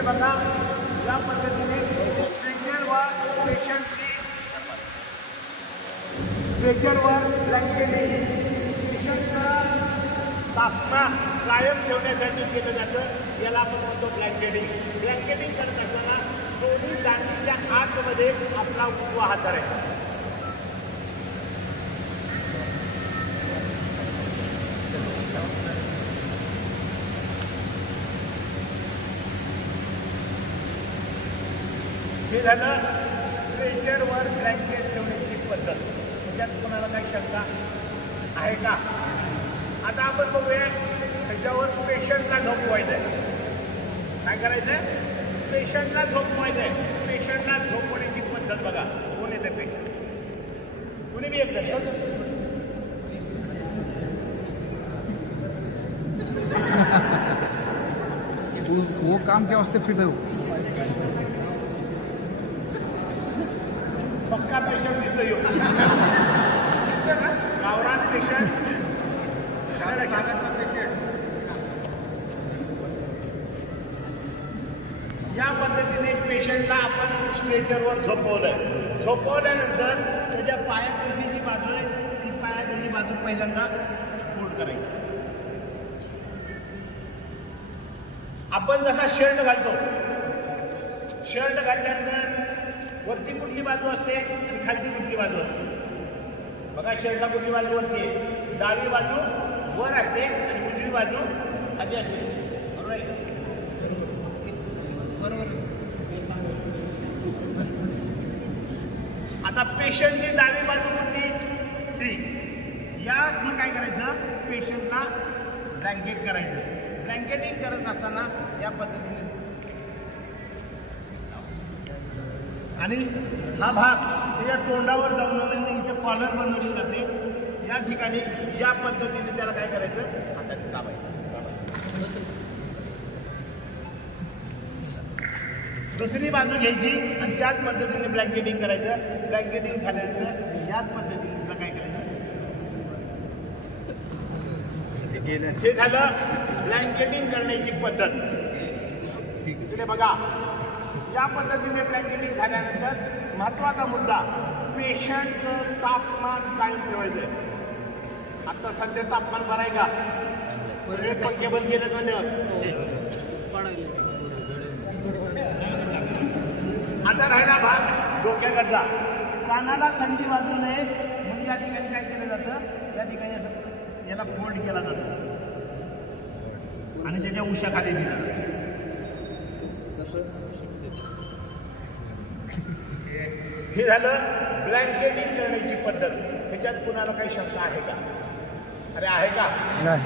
इकडे बघा या पद्धतीने स्ट्रेचरवर स्ट्रेचरवर ब्लँकेटिंग पेशंटचं तापमान कायम ठेवण्यासाठी केलं जातं. याला आपण म्हणतो ब्लँकेटिंग. ब्लँकेटिंग करत असताना दोन्ही जातीच्या आतमध्ये आपला उजवा हात धरायचा. हे झालं स्ट्रेचरवर ब्लँकेट ठेवण्याची पद्धत. त्याच्यात कोणाला काही शंका आहे का? आता आपण बघूया त्याच्यावर पेशंटला झोपवायचं आहे. काय करायचं आहे? पेशंटला झोपवायचं आहे. पेशंटला झोपवण्याची पद्धत बघा. कोण येते पेशंट? कोणी बी एक जण. वो काम क्या वास्ते फिट है? पक्का पेशंट दिसतो येऊ गावरान पेशंट भागातला पेशंट. या पद्धतीने पेशंटला आपण स्ट्रेचरवर झोपवलंय. झोपवल्यानंतर त्याच्या पायाकडची जी बाजू आहे ती पायाकडची बाजू पहिल्यांदा फोल्ड करायची. आपण जसा शर्ट घालतो, शर्ट घातल्यानंतर वरती कुठली बाजू असते आणि खालती कुठली बाजू असते? बघा शर्टला कुठली बाजू वरती आहे? डावी बाजू वर असते आणि उजवी बाजू खाली असते. बरोबर आहे? बरोबर. आता पेशंटची डावी बाजू कुठली? ती. या मग काय करायचं? पेशंटला ब्लँकेट करायचं. ब्लँकेटिंग करत असताना या पद्धतीने आणि हा भाग त्याच्या तोंडावर जाऊन इथे कॉलर बनवली जाते. या ठिकाणी या पद्धतीने त्याला काय करायचं? हाताने दाबायचं. दुसरी बाजू घ्यायची आणि त्याच पद्धतीने ब्लँकेटिंग करायचं. ब्लँकेटिंग झाल्यानंतर याच पद्धतीने तुला काय करायचं? हे झालं ब्लँकेटिंग करण्याची पद्धत. इकडे बघा या पद्धतीने ब्लँकेटिंग झाल्यानंतर महत्वाचा मुद्दा पेशंटचं तापमान कायम ठेवायचं. आता सध्या तापमान बरं आहे का? सगळे पंखे बंद केले म्हणजे आता राहिला भाग डोक्याकडचा. कानाला थंडी वाजू नये म्हणून या ठिकाणी काय केलं जातं? या ठिकाणी असं याला फोल्ड केला जातो आणि त्याच्या उशाखाली दिलं जातं. कसं? हे झालं ब्लँकेटिंग करण्याची पद्धत. त्याच्यात कुणाला काही शंका आहे का? अरे आहे का? नाही.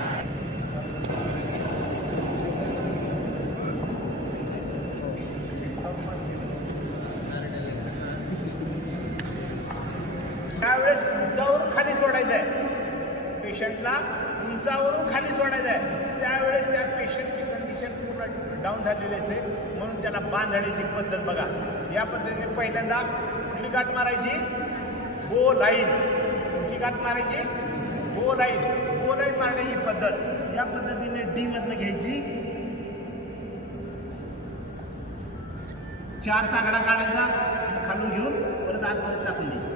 त्यावेळेस उंचावरून खाली सोडायचं आहे. पेशंटला उंचावरून खाली सोडायचं आहे. त्यावेळेस त्या पेशंटची कंडिशन पूर्ण डाऊन झालेली असते म्हणून त्याला बांधण्याची पद्धत बघा. या पद्धतीने पहिल्यांदा कुठली गाठ मारायची? बो लाईन. कुठली गाठ मारायची? बो लाईन. बो लाईन मारण्याची पद्धत. या पद्धतीने डी मधनं घ्यायची. 4 काकडा काढायचा आणि खालून घेऊन परत आतमध्ये टाकून द्यायची.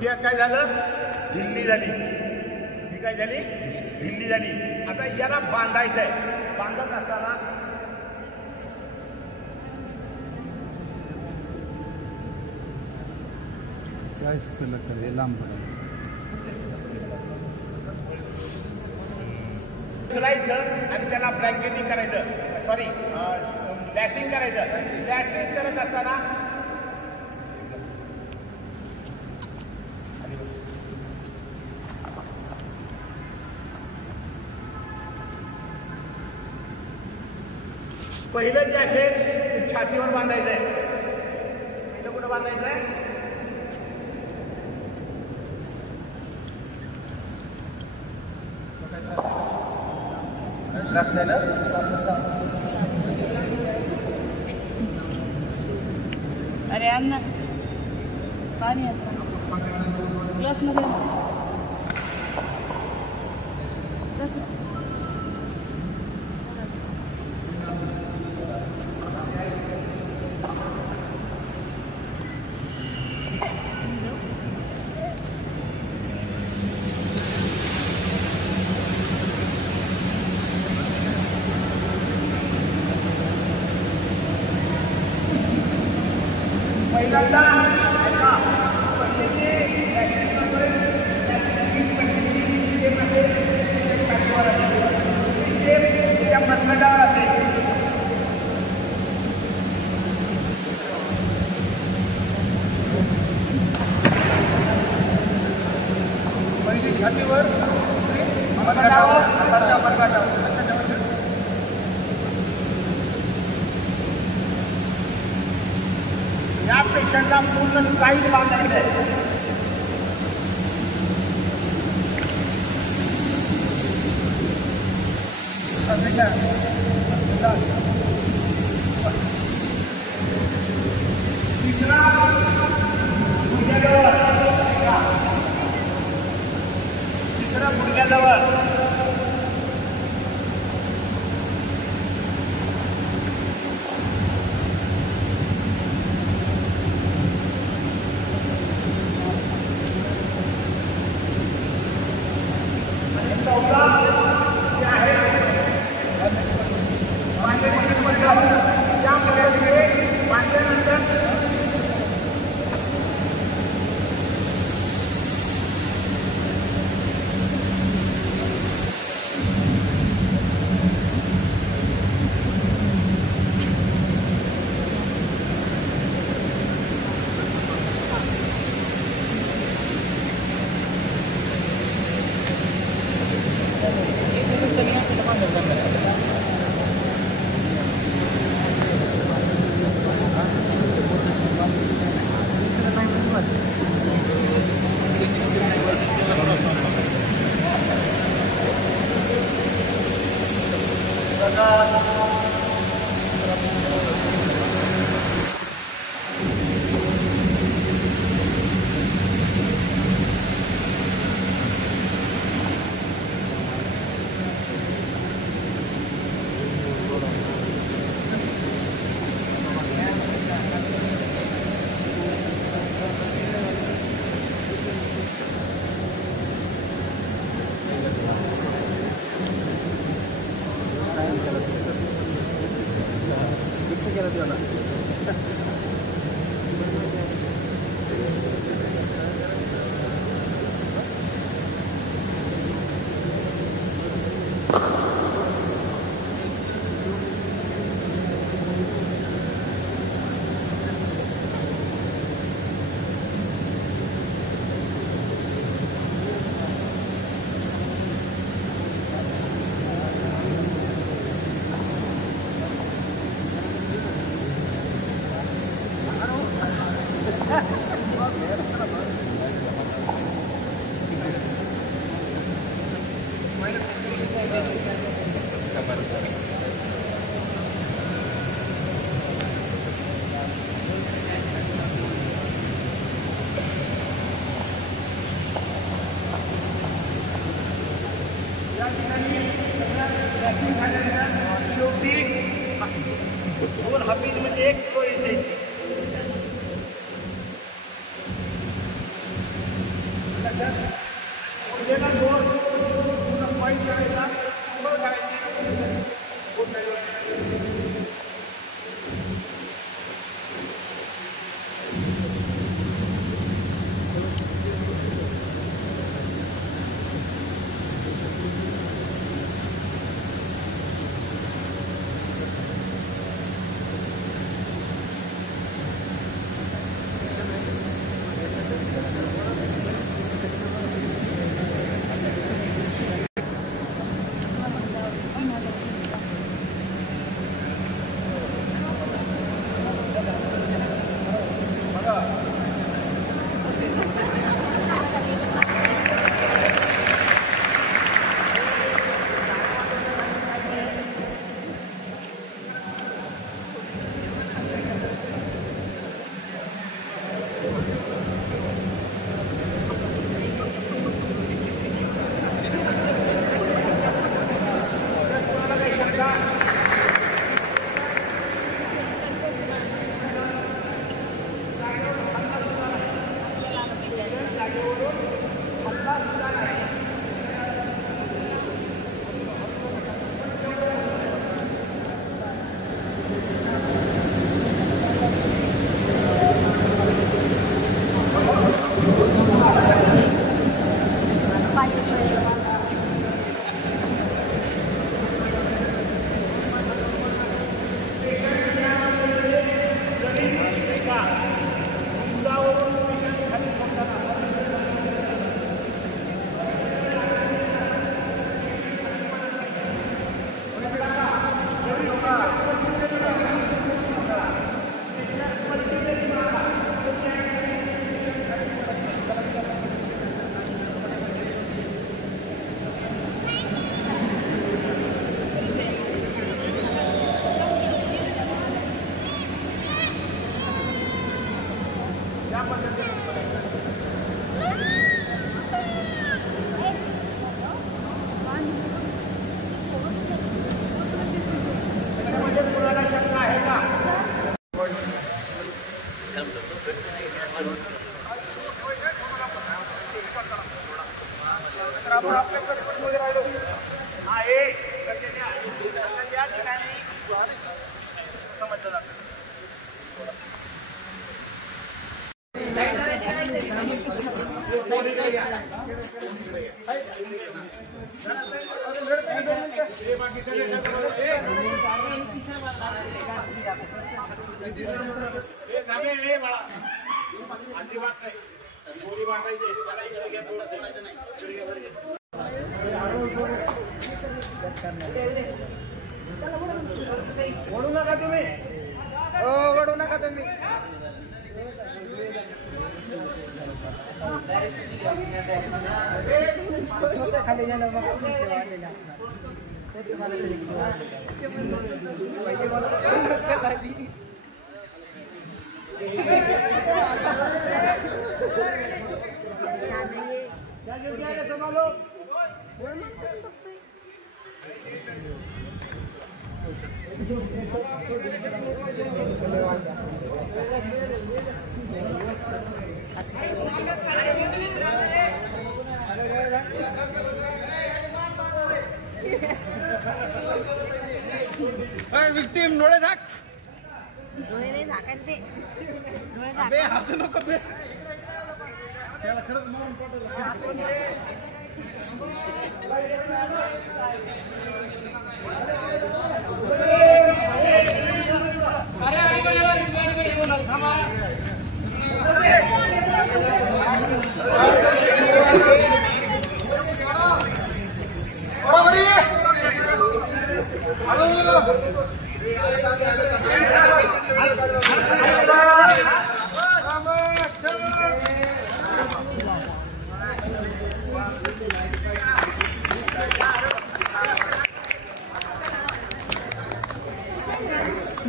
ही काय झालं? ढिल्ली झाली. ही काय झाली? ढिल्ली झाली. आता याला बांधायचं आहे. बांधत असताना उचलायचं आणि त्याला ब्लँकेटिंग करायचं. सॉरी लॅसिंग करायचं. लॅसिंग करत असताना पहिलं जे असेल ते छातीवर बांधायचं आहे. पहिलं कुठं बांधायचं आहे? अरे अण्णा पाणी ग्लास मध्ये पहिल्यांदा मनगटावर असेल. पहिली छातीवर, दुसरी मनगटावर, हाताच्या मनगटावर असं ठेवायचं. या पेशंटला पूर्ण टाईट बांधायचं आहे. असं घ्या. तिसरा गुडघ्याजवळ, तिसरा गुडघ्याजवळ. आणि चौथा जे आहे बांधल्यानंतर शेवटी दोन हबीज म्हणजे एक स्टोरी द्यायची. दोन पॉईंट करायचा, करायची. आपण आपल्या मध्ये राहिलो हा हे या ठिकाणी समजलं जातं. ओढू नका तुम्ही. हो ओढू नका तुम्ही. खाली गेलं मग विक्टीम डोळे झाक. डोळे नाही झाकायचे ते. डोळे झाक. बे हसू नको बे. त्याला खरंच मारून पडलं.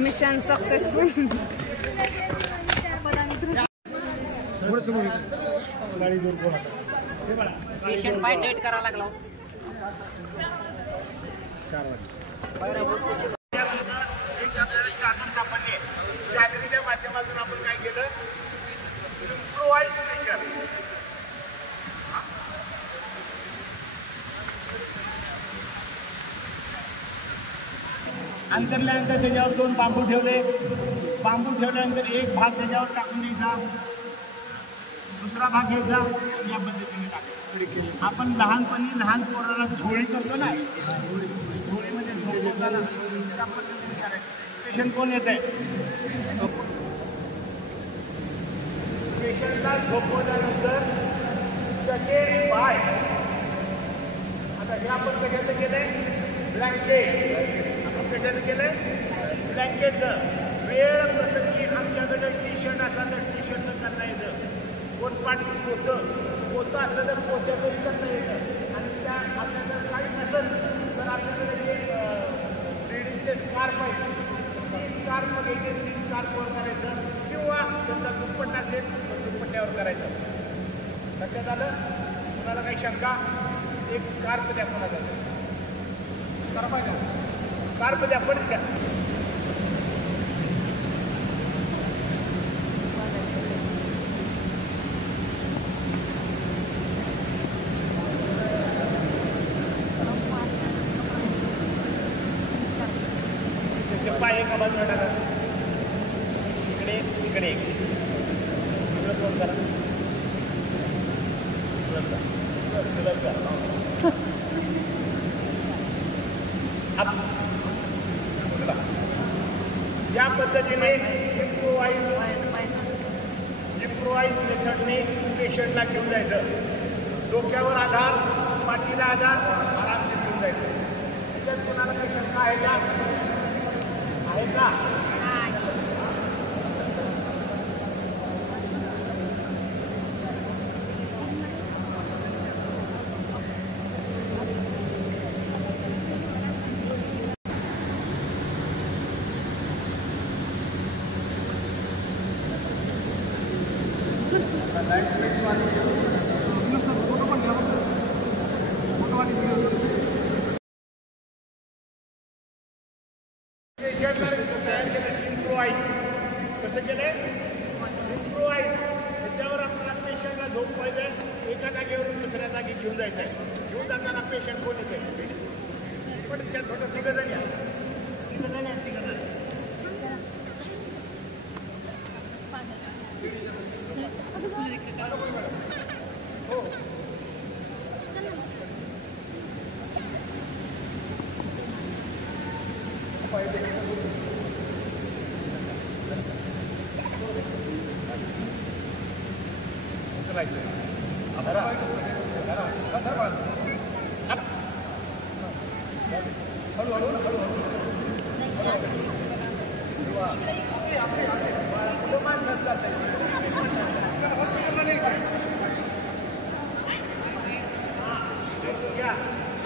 Mission successful. पेशंट बाय डेट करा लागला. चादरीच्या माध्यमातून आपण काय केलं, इम्प्रोवाइज स्ट्रक्चर. अंतरल्यानंतर त्याच्यावर 2 बांबू ठेवले. बांबू ठेवल्यानंतर एक भाग त्याच्यावर टाकून द्यायचा, दुसरा भाग घ्यायचा, या पद्धतीने टाकायचा. आपण लहानपणी लहान पोराला झोळी करतो ना, झोळीमध्ये झोपवताना त्या पद्धतीने करायचं. पेशंट कोण येत आहे, पेशंटला झोपवल्यानंतर त्याचे पाय, आता हे आपण कशाचं केलंय, ब्लँकेट. आपण कशाचं केलंय, ब्लँकेटचं. वेळ प्रसंगी आमच्याकडे टी शर्ट असला तर टी शर्टचं करता येतं, पोटपाट पोतं असलं तर पोत्यातही करता येतं. आणि त्या आपल्याकडे काही नसेल तर आपल्याकडे जे लेडीजचे स्कार्फ आहे, स्कार्फ घ्यायचे, ती स्कार्फवर करायचं, किंवा समजा दुप्पट असेल तर दुप्पट्यावर करायचं. लक्षात आलं? कुणाला काही शंका? एक स्कार्फ द्या कोणाला, स्कार्फ आहे का? स्कार्फ द्या पण द्या. पाय एका बाजूला टाका, इकडे इकडे इकडे करा. या पद्धतीने इम्प्रोवाइज मेथडने पेशंटला घेऊन जायचं. डोक्यावर आधार, पाठीला आधार, आरामशीर घेऊन जायचं. त्याच्यात कोणाला काही शंका आहे का? आहे का? कसं केलंय? इम्प्रोवाइज. त्याच्यावर आपल्याला पेशंटला झोपवायचं आहे. एका जागेवरून दुसऱ्या जागी घेऊन जायचं आहे. घेऊन जाताना पेशंट कोण येते? पण त्याच्यात थोडं तिघंजण या. हो.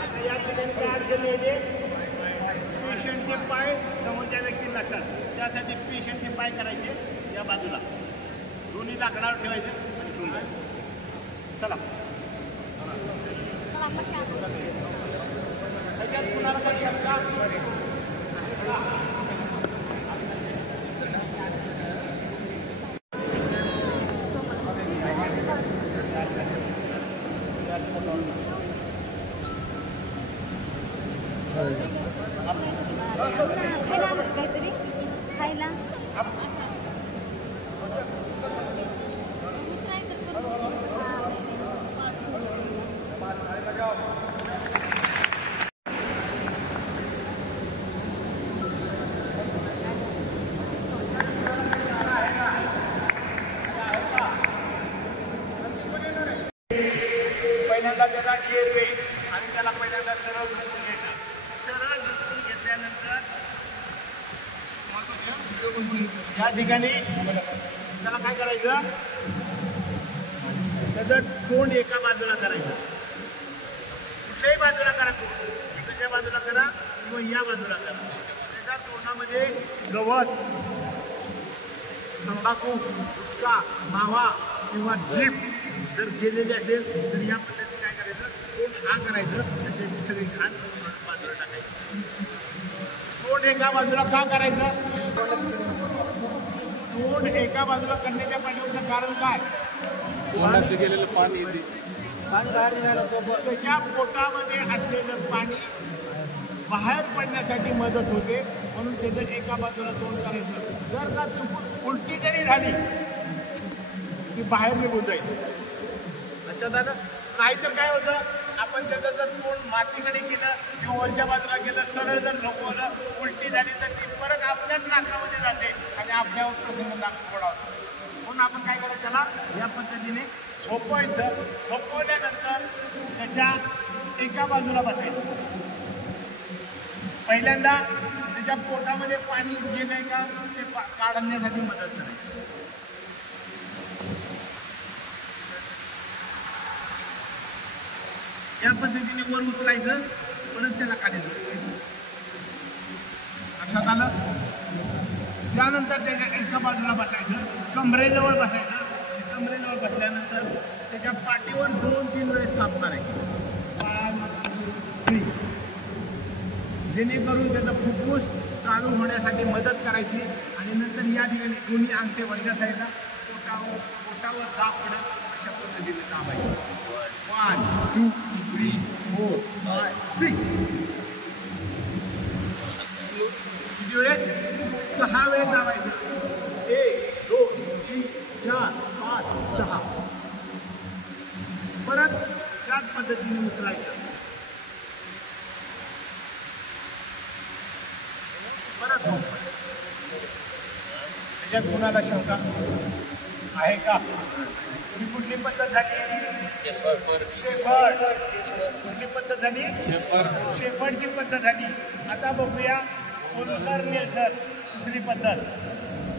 आता या ठिकाणी काय अडचण येते? पेशंटचे पाय समोरच्या व्यक्तीला लागतात. त्यासाठी पेशंटचे पाय करायचे या बाजूला, दोन्ही लाकडावर ठेवायचे आणि घेऊन जायचं. चला त्याच्यात कुणाला काही शंका? काहीतरी खायला पहिल्यांदा त्याला एअरवे आणि त्याला पहिल्यांदा सरळ झोपून घ्यायचं. सरळ झोपून घेतल्यानंतर या ठिकाणी त्याला काय करायचं? त्याचं तोंड एका बाजूला करायचं. कुठल्याही बाजूला करा, इकडच्या बाजूला करा किंवा या बाजूला करा. त्याच्या तोंडामध्ये गवत, तंबाखू, गुटखा, मावा किंवा जीभ जर गेलेली असेल तर या पद्धतीने काय करायचं? तोंड हा करायचं आणि त्याची सगळी घाण बाजूला टाकायची. तोंड एका बाजूला का करायचं? तोंड एका बाजूला करण्याच्या पाठीमागचं कारण काय? गेलेलं पाणी येते, त्याच्या पोटामध्ये असलेलं पाणी बाहेर पडण्यासाठी मदत होते, म्हणून त्याचं एका बाजूला तोंड करायचं. जर का चुकून उलटी जरी झाली ती बाहेर निघून जाईल. लक्षात आलं? नाहीतर काय होतं? आपण त्याचं जर तोंड मातीकडे गेलं किंवा वरच्या बाजूला गेलं, सरळ जर झोपवलं, उलटी झाली तर ती परत आपल्याच नाकामध्ये जाते आणि आपल्यावर प्रसंग नाक फोडा होतो. म्हणून आपण काय करायचं? त्याला या पद्धतीने झोपवायचं. झोपवल्यानंतर त्याच्या एका बाजूला बसायचं. पहिल्यांदा त्याच्या पोटामध्ये पाणी गेलंय का ते काढण्यासाठी मदत करायची. या पद्धतीने वर उचलायचं, परत त्याला खाली झोपवायचं. लक्षात आलं? त्यानंतर त्याच्या एका बाजूला बसायचं, कमरेजवळ बसायचं. कमरेजवळ बसल्यानंतर त्याच्या पाठीवर 2-3 वेळेस थाप मारायची. 1, 3, जेणेकरून त्याचं फुफ्फुस चालू होण्यासाठी मदत करायची. आणि नंतर या ठिकाणी दोन्ही अंगठे वरच्या साईडला पोटावर दाब पडत अशा पद्धतीने दाबायचं. 1, 2, 3, 4, 5, 6. किती वेळेस? 6 वेळेस दाबायचं. 1, 2, 3, 4, 5, 6. परत त्याच पद्धतीने उचलायचं. परत झोप. त्याच्यात कुणाला शंका आहे का? ही कुठली पद्धत झाली? शेफर्ड. कुठली पद्धत झाली? शेफर्डची पद्धत झाली. आता बघूया ओल्गर नेल्सन. दुसरी पद्धत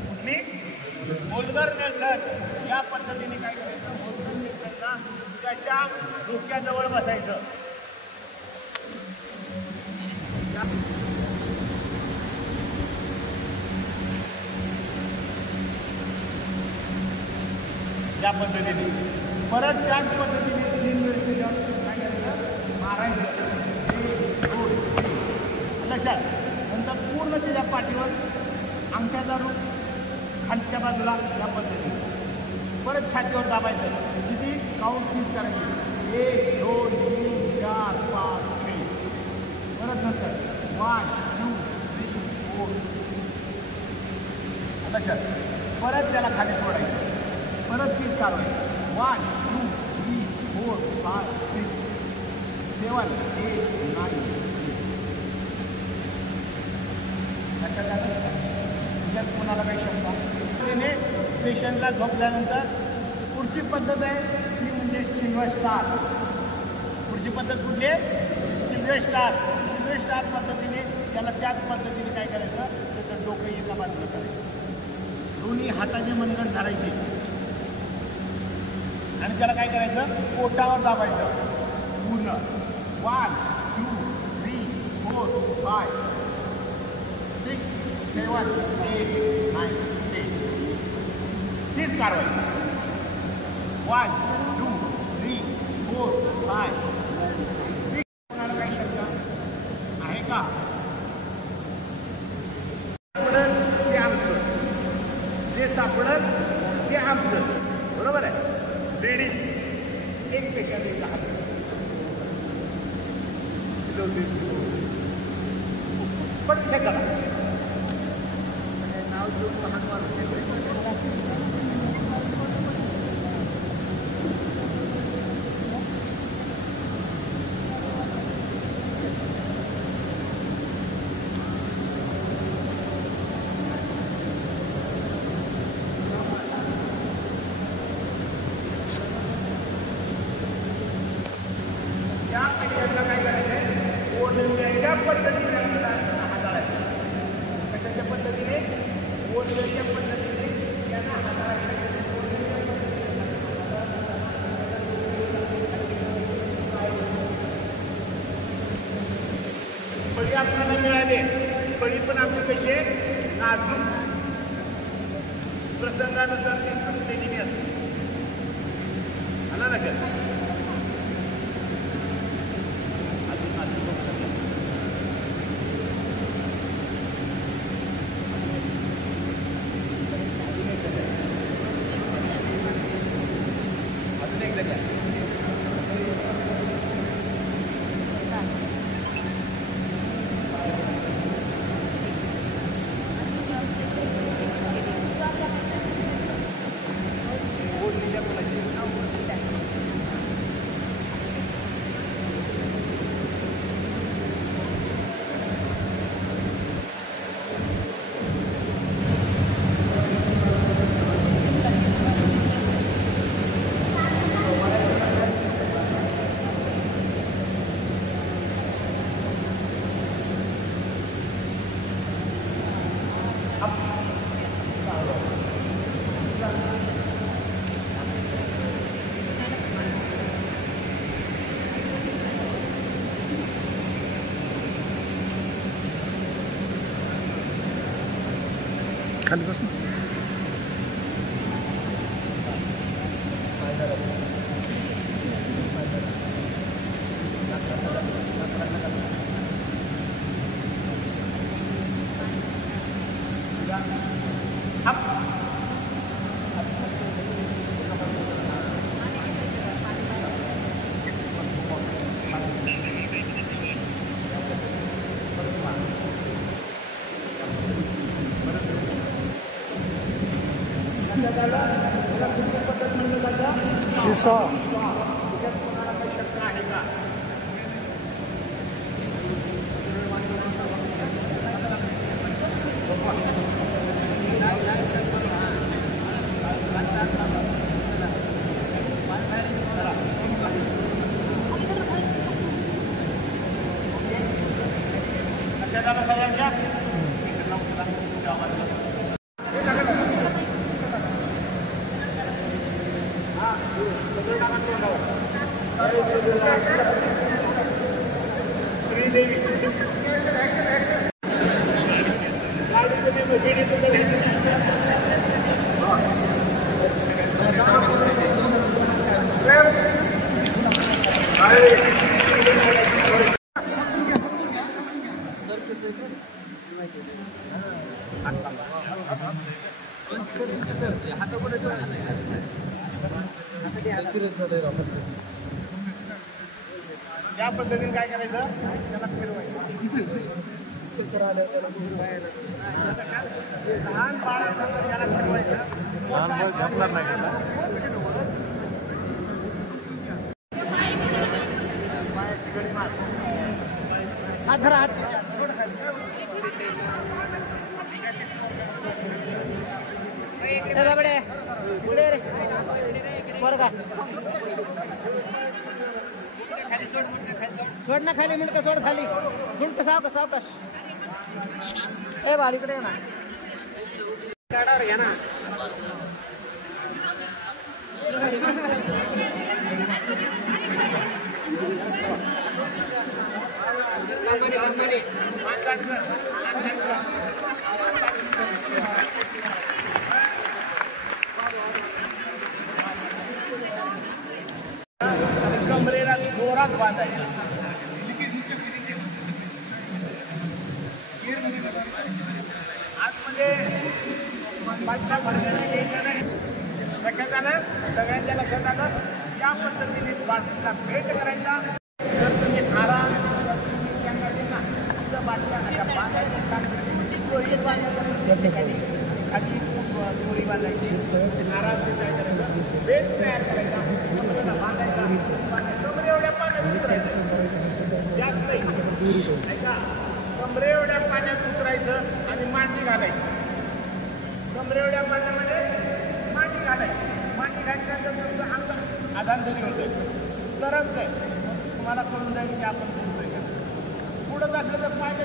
कुठली? ओल्गर नेल्सन. या पद्धतीने काय करायचं? ओल्गर नेल्सनला त्याच्या डोक्याजवळ बसायचं. या पद्धतीने परत त्याच पद्धतीने 3 वेळेस काय करायचं? मारायचं. 1 2 3. लक्षात. नंतर पूर्ण त्याच्या पाठीवर अंगठ्याचा रूप खालच्या बाजूला या पद्धतीने परत छातीवर दाबायचं. किती? काउंट 3 करायचे. 1 2 3 4 5 6. परत नंतर 1 2 3 4. लक्षात. परत त्याला खाली सोडायचं. परत 3 कारवाई. 1 2 3 4 5 6 7 8 9. लक्षात आलं? त्याच्यात कोणाला काही शंका? त्याने पेशंटला झोपल्यानंतर पुढची पद्धत आहे ती म्हणजे सिल्वर स्टार. पुढची पद्धत कुठली आहे? Silver star. सिल्वर स्टार पद्धतीने त्याला त्याच पद्धतीने काय करायचं? त्याचं डोकं एका बाजूला करायचं. दोन्ही हाताचे मनगट धरायचे आणि त्याला काय करायचं? पोटावर दाबायचं पूर्ण. 1 2 3 4 5 6 7 8 9 10. तीच कारवाई. 1 2 3 4 5 6. कोणाला काही शंका आहे का? सापडल ते आमचं. जे सापडल ते आमचं. बरोबर आहे. लेडीज एक पेशंट एक हात परीक्षा करा. नाव घेऊन लहान या पेशंटला काय करायचं? ओढण्याच्या पद्धतीने हाताळायचं. कशाच्या पद्धतीने? ओढण्याच्या पद्धतीने त्यांना हाताळायचं. बळी आपल्याला मिळाले. बळी पण आपली कशी आहे? नाजूक. प्रसंगानुसार ती तुटलेली असते. आला ना का? खाली बस ना. शिसा. कोणाला काही शंका आहे का? लक्षात आलं सगळ्यांच्या इकडे लावून दिला. तेव्हा मला श्रीदेवी या पद्धतीने काय करायचं त्याला फिरवायचं. लहान बाळासंग त्याला फिरवायचं. झोपणार नाही सोड ना खाली मुंडक सोड खाली मुंडक सावकाश सावकाश ए बाळ इकडे ना घ्या ना कमरेला जोरात बांधायचं. आतमध्ये बादशा भरण्याला घ्यायचं नाही. लक्षात आलं सगळ्यांच्या लक्षात आलं. या पद्धतीने बाटलीला भेट करायचा. जर तुम्ही आराम बाटल्या बांधायचं खाली दोरी बांधायची आराम काय करायचं बेट तयार करायचा बांधायचा कमरे एवढ्या पाण्यात उतरायचं जास्त नाही का कमरे एवढ्या पाण्यात उतरायचं आणि मांडी घालायची. कमरे एवढ्या पाण्यामध्ये मांडी घालायची. मांडी घातल्यानंतर तुमचं अंग आधारधरी होतं तरच नाही तुम्हाला कळून जाईल की आपण बोलतोय का. पुढं असलं तर पाहिजे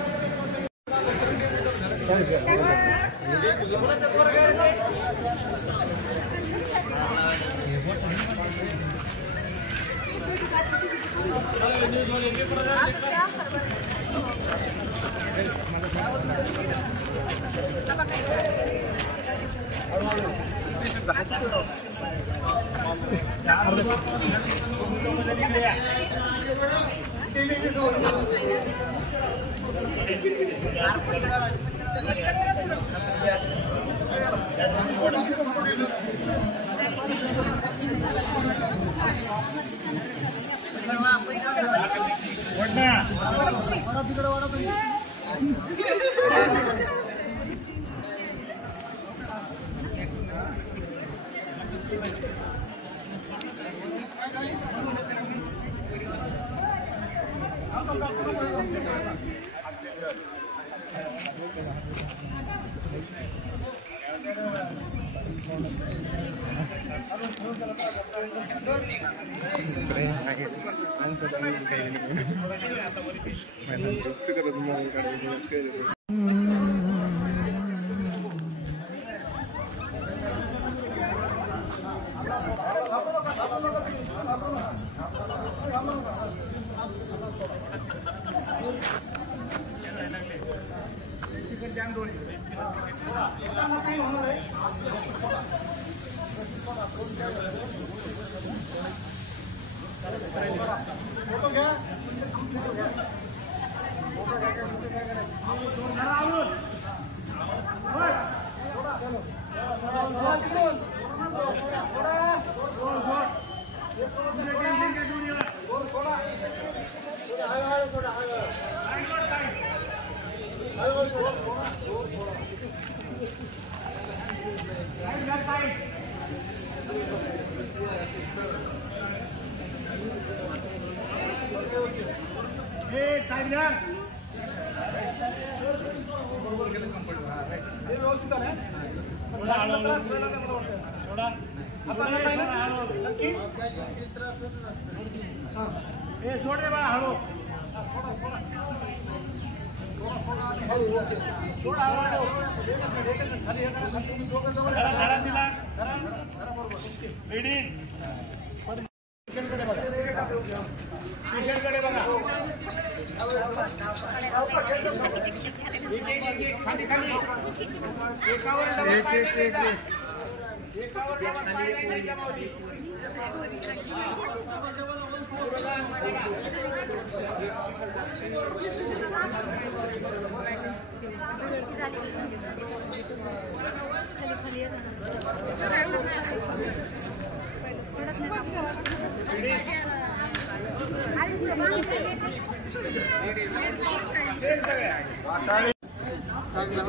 सोड रे बा हळू धरा तिला लेडीज पेशंटकडे बघा खाली खाली एकावर चांगलं